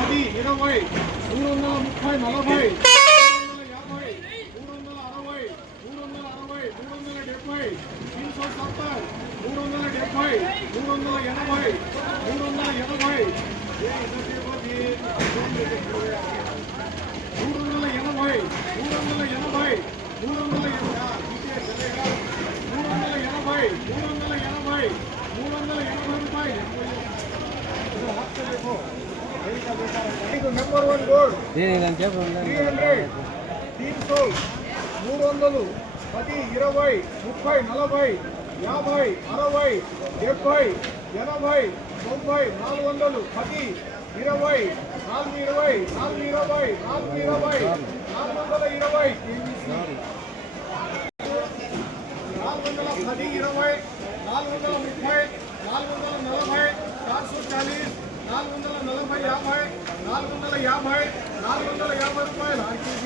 10, 20, 330, 40, number 1 gold 300 300 10, 20, 30, 40, 50, 60, 70, 80, 90, 400, 10, 20, 420, 420, 420, 420, 410, 20, 430, 440, 440, 440, 450, 450 రూపాయలు 400,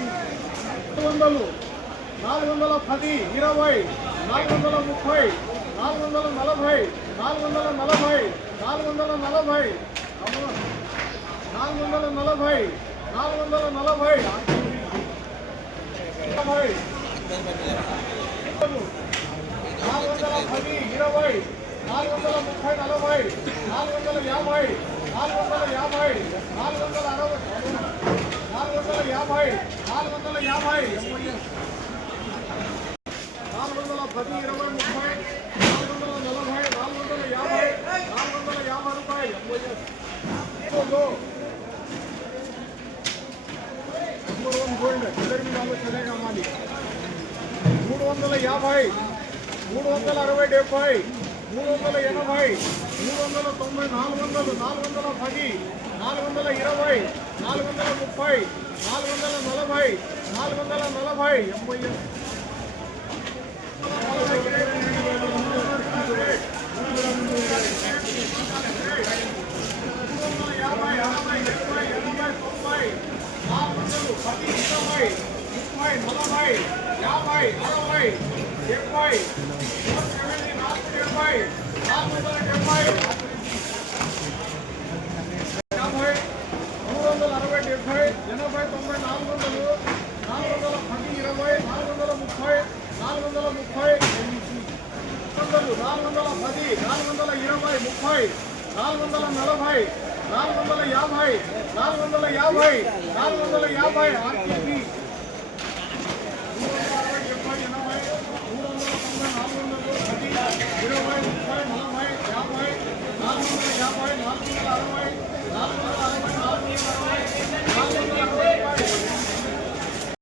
410, 20, 430, 440, 440, 440, 440, 450, 460,